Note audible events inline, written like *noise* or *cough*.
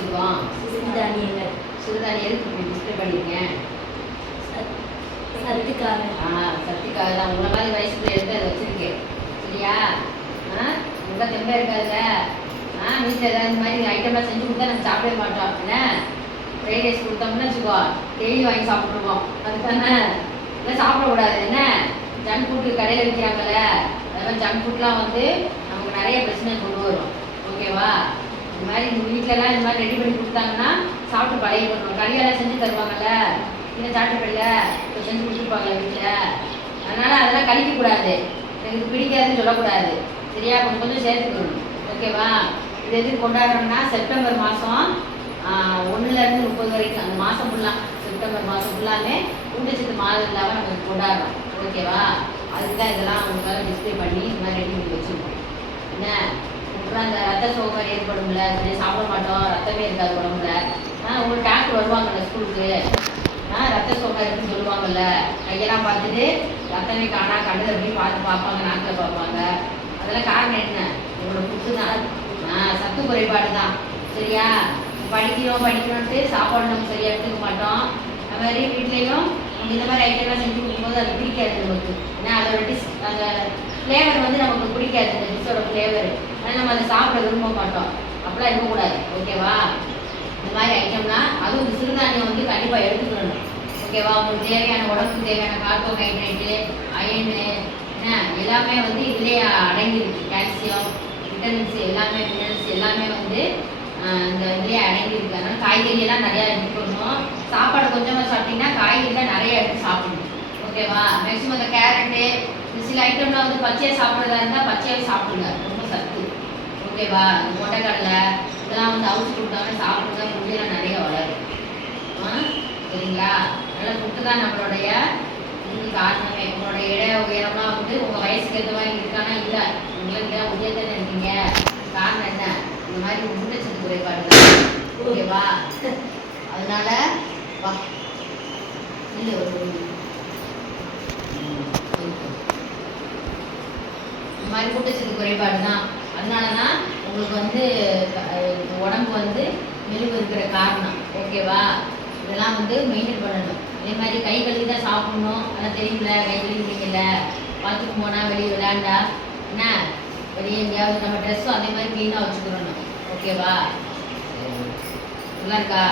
வச்சுருக்கோம் சிறுதானியங்கள். இப்படி டிஸ்பிளே பண்ணியிருக்கேன் சத்- சத்துக்காக. ஆ சத்துக்காக தான். உங்களை மாதிரி வயசுல எடுத்து அதை வச்சுருக்கேன். சரியா? ஆ உங்க தெம்பே இருக்காதுல்ல ஆ வீட்டில் ஏதாவது இந்த மாதிரி ஐட்டம்லாம் செஞ்சு கொடுத்தா நம்ம சாப்பிடவே மாட்டோம். என்ன? ஃப்ரைட் ரைஸ் கொடுத்தோம்னு வச்சுக்கோ. டெய்லி வாங்கி சாப்பிட்ருவோம் அதுதானே? இதெல்லாம் சாப்பிடக்கூடாது. என்ன? ஜங்க் ஃபுட்டு கடையில் விற்கிறாங்கல்ல அதெல்லாம் ஜங்க் ஃபுட்லாம் வந்து நமக்கு நிறைய பிரச்சனை கொண்டு வரும். ஓகேவா? இந்த மாதிரி உங்கள் வீட்டிலலாம் இந்த மாதிரி ரெடி பண்ணி கொடுத்தாங்கன்னா சாப்பிட்டு பழகிக்கணும். கறியெல்லாம் செஞ்சு தருவாங்கல்ல? இல்லை சாப்பிட்டுப்பில்ல இப்போ செஞ்சு கொடுத்துருப்பாங்க வீட்டில் அதனால் அதெல்லாம் கழிக்கக்கூடாது எனக்கு பிடிக்காதுன்னு சொல்லக்கூடாது. சரியா? கொஞ்சம் கொஞ்சம் சேர்த்துக்கணும். ஓகேவா? இது எதுக்கு கொண்டாடுறோம்னா செப்டம்பர் மாதம் ஒன்றுலேருந்து முப்பது வரைக்கும். அந்த மாதம் ஃபுல்லாக செப்டம்பர் மாதம் ஃபுல்லாமே ஊட்டச்சத்து மாதம் இல்லாமல் நம்ம கொண்டாடுறோம். ஓகேவா? அதுக்கு தான் இதெல்லாம் உங்களுக்காக டிஸ்பிளே பண்ணி இந்த மாதிரி ரெடி பண்ணி வச்சுருக்கோம் என்ன அப்புறம் அந்த ரத்த சோகம் ஏற்படும்ல சரி சாப்பிட மாட்டோம் ரத்தமே இருக்காது உடம்புல. ஆ உங்களுக்கு டாக்டர் வருவாங்கல்ல ஸ்கூலுக்கு ஆ ரத்த சோகம் இருக்குன்னு சொல்லுவாங்கல்ல. கையெல்லாம் பார்த்துட்டு ரத்தமே காணா கண்டு அப்படியே பார்த்து பார்ப்பாங்க நாக்கில் பார்ப்பாங்க. அதெல்லாம் காரணம் என்ன? உங்களோட ஃபுட்டு தான். சத்து குறைபாடு தான். சரியா? படிக்கிறோம் படிக்கணும்ட்டு சாப்பாடு நம்ம சரியாக எடுத்துக்க மாட்டோம். அது மாதிரி வீட்லேயும் இந்த மாதிரி ஐட்டம்லாம் செஞ்சு கொடுக்கும்போது அது பிடிக்காது நமக்கு. ஏன்னா அதோட டிஸ் அந்த ஃப்ளேவர் வந்து நமக்கு பிடிக்காது. இந்த டிஷ்ஷோட ஃப்ளேவர் அதனால் நம்ம அதை சாப்பிட விரும்ப மாட்டோம். அப்படிலாம் இருக்கக்கூடாது. ஓகேவா இந்த மாதிரி ஐட்டம்னா அதுவும் இந்த சிறுதானியம் வந்து கண்டிப்பாக எடுத்துக்கணும். ஓகேவா உங்களுக்கு தேவையான உடம்புக்கு தேவையான கார்போஹைட்ரேட்டு அயனு என்ன? எல்லாமே வந்து இதிலே அடங்கியிருக்கு. கால்சியம் விட்டமின்ஸ் எல்லாமே மினரல்ஸ் எல்லாமே வந்து இந்த இதுலேயே அடங்கியிருக்கு. அதனால் காய்கறியெல்லாம் நிறையா எடுத்துக்கணும். சாப்பாடு கொஞ்சமாக சாப்பிட்டிங்கன்னா காய்கறிலாம் நிறைய எடுத்து சாப்பிடணும். ஓகேவா மேக்ஸிமம் இந்த கேரட்டு சில ஐட்டம்லாம் வந்து பச்சையாக சாப்பிட்றதா இருந்தால் பச்சையாக சாப்பிடுங்க. ரொம்ப சத்து. ஓகேவா? இந்த இதெல்லாம் வந்து அவுச்சு கொடுத்தாங்கன்னா சாப்பிடுங்க முடியெல்லாம் நிறைய வளரும். ஆ? சரிங்களா? நல்ல ஃபுட்டு தான் நம்மளுடைய காரணமே. உங்களுடைய இட உயரமாக வந்து உங்கள் வயசுக்கு ஏற்ற மாதிரி இருக்கானா? இல்லை. உங்களுக்கு தான் உயர்த்தானே இருக்கீங்க. காரணம் என்ன? இந்த மாதிரி ஊட்டச்சத்து குறைபாடு தான் ஓகேவா? *laughs* அதனால வா. இல்லை ஒரு ம், இருக்கு. இந்த மாதிரி ஊட்டச்சத்து குறைபாடு தான். அதனால தான் உங்களுக்கு வந்து உடம்பு வந்து மெழுகு இருக்கிற காரணம். ஓகேவா இதெல்லாம் வந்து மெயின்டைன் பண்ணணும். இதே மாதிரி கை கழுவி தான் சாப்பிடணும். ஆனால் தெரியுமில்ல கை கழுவிங்கள பார்த்துக்கு போனால் வெளியே விளையாண்டா என்ன? வெளியே எங்கேயாவது நம்ம ட்ரெஸ்ஸும் அதே மாதிரி க்ளீனாக வச்சுக்கிறணும். ஓகேவா நல்லா இருக்கா?